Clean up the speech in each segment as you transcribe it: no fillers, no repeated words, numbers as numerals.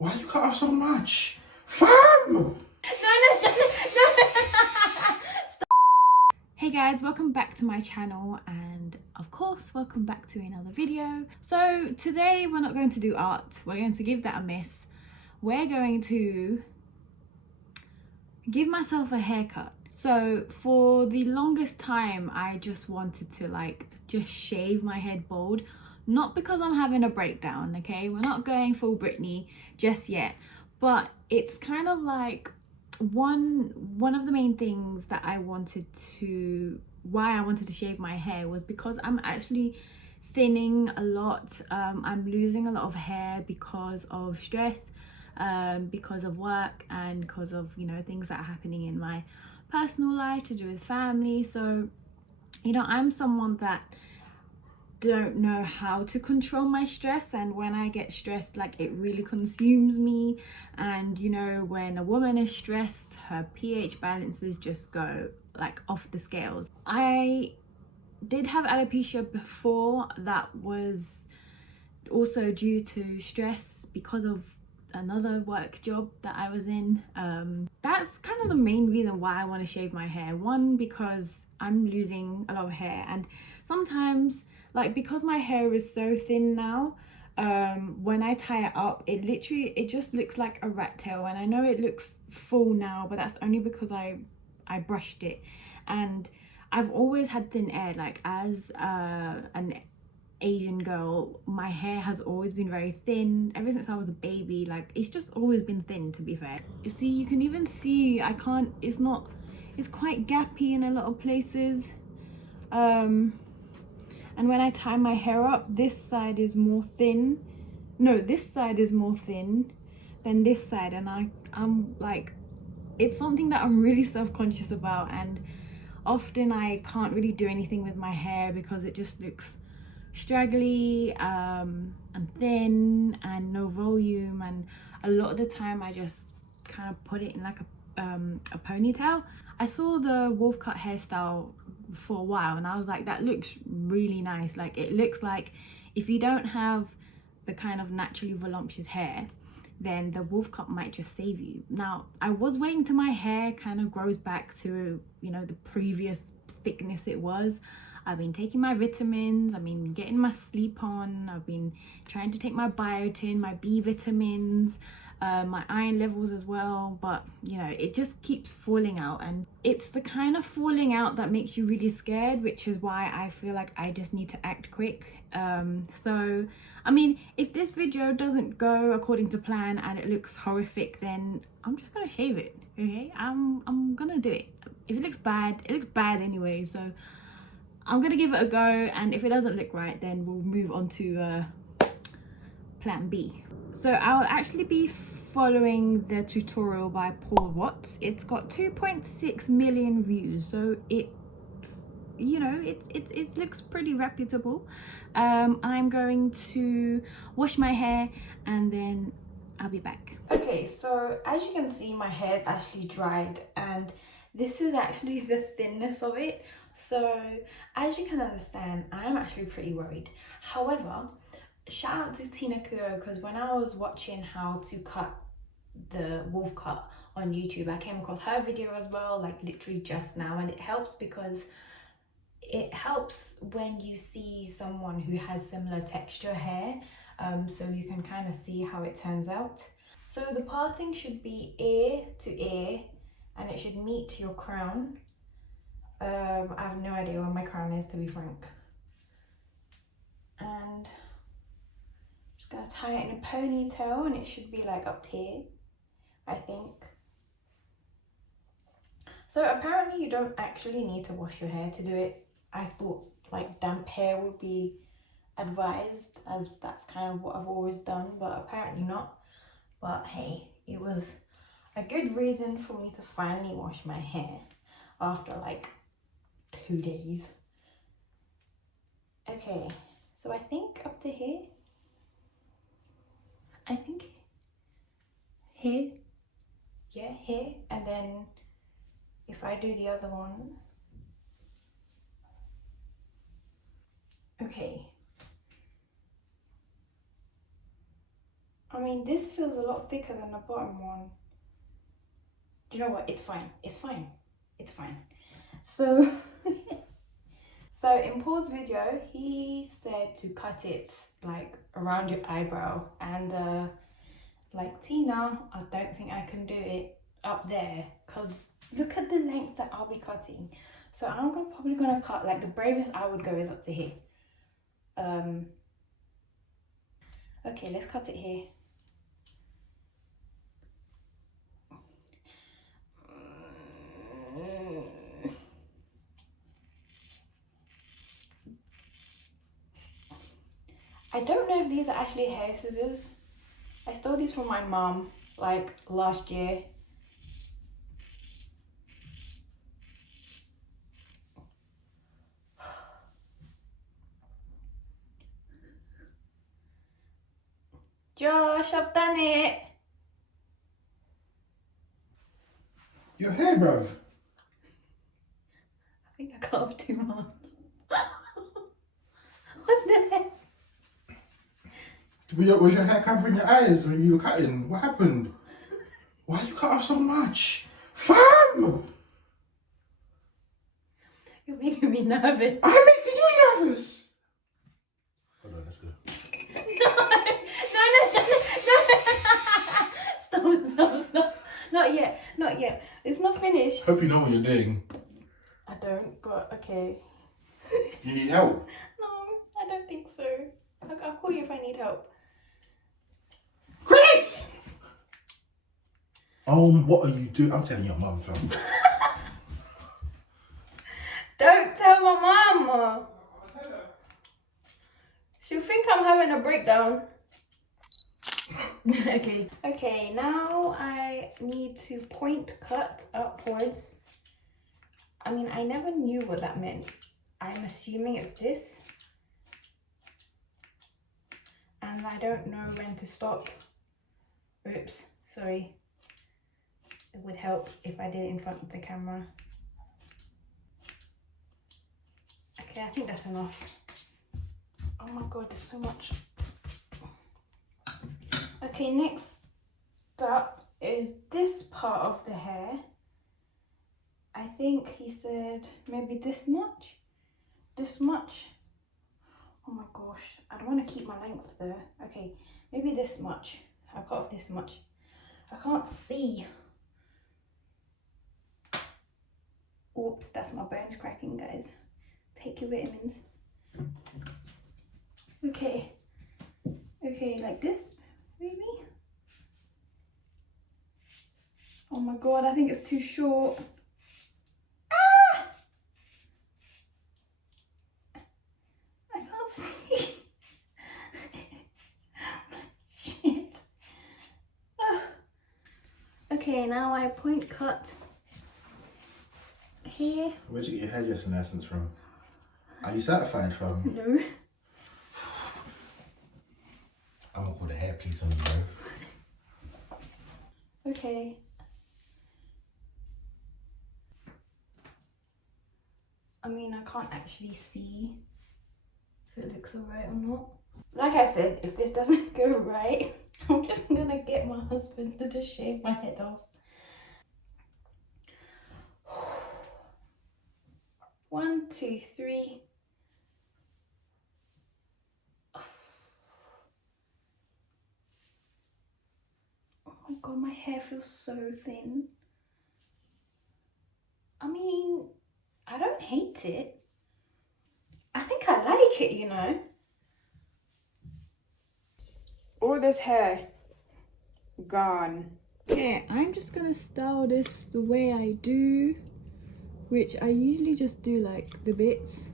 Why you cut off so much? Fam! No. Hey guys, welcome back to my channel, and of course welcome back to another video. So today we're not going to do art, we're going to give that a miss. We're going to give myself a haircut. So for the longest time I just wanted to just shave my head bald, not because I'm having a breakdown, okay? We're not going full Britney just yet, but it's kind of like one of the main things that why I wanted to shave my hair was because I'm actually thinning a lot. I'm losing a lot of hair because of stress, because of work, and because of things that are happening in my personal life to do with family. So I'm someone that don't know how to control my stress, and when I get stressed, it really consumes me. And when a woman is stressed, her pH balances just go off the scales. I did have alopecia before. That was also due to stress because of another work job that I was in. That's kind of the main reason why I want to shave my hair. One, because I'm losing a lot of hair, and sometimes because my hair is so thin now, when I tie it up, it just looks like a rat tail. And I know it looks full now, but that's only because I brushed it. And I've always had thin hair. As an Asian girl, my hair has always been very thin ever since I was a baby. It's just always been thin, to be fair. You see, you can even see it's quite gappy in a lot of places. And when I tie my hair up, this side is more thin. No, this side is more thin than this side, and I'm it's something that I'm really self-conscious about, and often I can't really do anything with my hair because it just looks straggly and thin and no volume. And a lot of the time I just kind of put it in a ponytail. I saw the wolf cut hairstyle for a while, and I was like, that looks really nice. It looks like if you don't have the kind of naturally voluptuous hair, then the wolf cut might just save you. Now, I was waiting till my hair kind of grows back to the previous thickness it was. I've been taking my vitamins, I've been getting my sleep on, I've been trying to take my biotin, my B vitamins, my iron levels as well, but it just keeps falling out. And it's the kind of falling out that makes you really scared, which is why I feel like I just need to act quick. So I mean, if this video doesn't go according to plan and it looks horrific, then I'm just gonna shave it, okay? I'm gonna do it. If it looks bad, it looks bad anyway, so I'm gonna give it a go. And if it doesn't look right, then we'll move on to plan B. So I'll actually be following the tutorial by Paul Watts. It's got 2.6 million views, so it looks pretty reputable. I'm going to wash my hair and then I'll be back. Okay, so as you can see, my hair is actually dried, and this is actually the thinness of it. So as you can understand, I'm actually pretty worried. However, shout out to Tina Kuo, because when I was watching how to cut the wolf cut on YouTube, I came across her video as well, literally just now. And it helps because it helps when you see someone who has similar texture hair, so you can kind of see how it turns out. So the parting should be ear to ear, and it should meet your crown. I have no idea where my crown is, to be frank. And I'm just gonna tie it in a ponytail, and it should be up here, I think. So apparently you don't actually need to wash your hair to do it. I thought damp hair would be advised, as that's kind of what I've always done, but apparently not. But hey, it was a good reason for me to finally wash my hair after 2 days. Okay, so I think up to here. I think here. Yeah, here. And then if I do the other one. Okay. I mean, this feels a lot thicker than the bottom one. Do you know what? It's fine. It's fine. It's fine. So, so in Paul's video, he said to cut it like around your eyebrow, and like Tina, I don't think I can do it up there because look at the length that I'll be cutting. So I'm probably gonna cut, like, the bravest I would go is up to here. Okay, let's cut it here. I don't know if these are actually hair scissors. I stole these from my mom like last year. Josh, I've done it. Your hair, bruv. I think I cut off too much. What the heck? Was your hair covering your eyes when you were cutting? What happened? Why you cut off so much? Fam! You're making me nervous. I'm making you nervous! Hold on, let's go. No. Stop. Not yet. It's not finished. Hope you know what you're doing. I don't, but okay. You need help? No, I don't think so. I'll call you if I need help. Chris! What are you doing? I'm telling your mum, fam. Don't tell my mum. She'll think I'm having a breakdown. Okay, now I need to point cut upwards. I mean, I never knew what that meant. I'm assuming it's this. And I don't know when to stop. Oops, sorry. It would help if I did it in front of the camera. Okay, I think that's enough. Oh my god, there's so much. Okay, next up is this part of the hair. I think he said maybe this much. Oh my gosh, I don't want to keep my length there. Okay, maybe this much. I'll cut off this much. I can't see. Oops, that's my bones cracking, guys. Take your vitamins. Okay, like this, maybe? Oh my god, I think it's too short. Ah! I can't see. Shit. Ah. Okay, now I point cut here. Where'd you get your hairdressing lessons from? Are you certified from? No. I'm gonna call the hair piece on you, bro. Okay. I mean, I can't actually see if it looks alright or not. Like I said, if this doesn't go right, I'm just gonna get my husband to just shave my head off. 1, 2, 3. Oh my god, my hair feels so thin. I mean, I don't hate it. I think I like it, you know. All this hair gone. Okay, I'm just gonna style this the way I do, which I usually just do like the bits.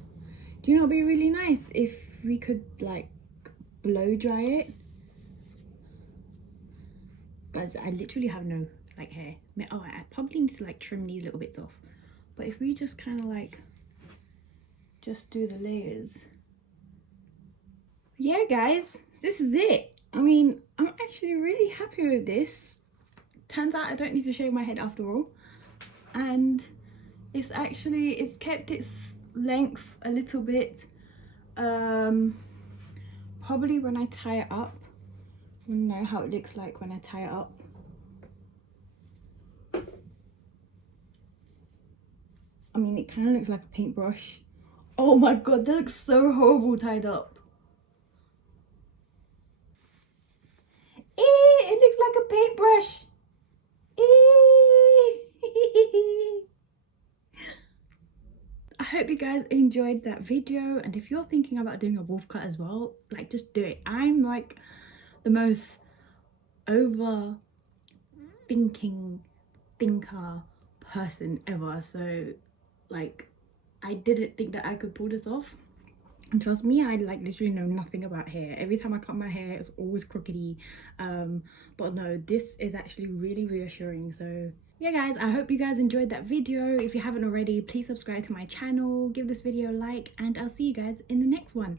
Do you know, it'd be really nice if we could like blow dry it. Guys, I literally have no like hair. Oh, I probably need to like trim these little bits off. But if we just kind of like just do the layers. Yeah, guys, this is it. I mean, I'm actually really happy with this. Turns out I don't need to shave my head after all. And it's kept its length a little bit. Probably when I tie it up, Know how it looks like when I tie it up. I mean, it kind of looks like a paintbrush. Oh my god, that looks so horrible tied up. It looks like a paintbrush. I hope you guys enjoyed that video, and if you're thinking about doing a wolf cut as well, like, just do it. I'm like the most overthinker person ever, so like I didn't think that I could pull this off. And trust me, I like literally know nothing about hair. Every time I cut my hair, it's always crookedy. But no, this is actually really reassuring. So yeah guys, I hope you guys enjoyed that video. If you haven't already, please subscribe to my channel, give this video a like, and I'll see you guys in the next one.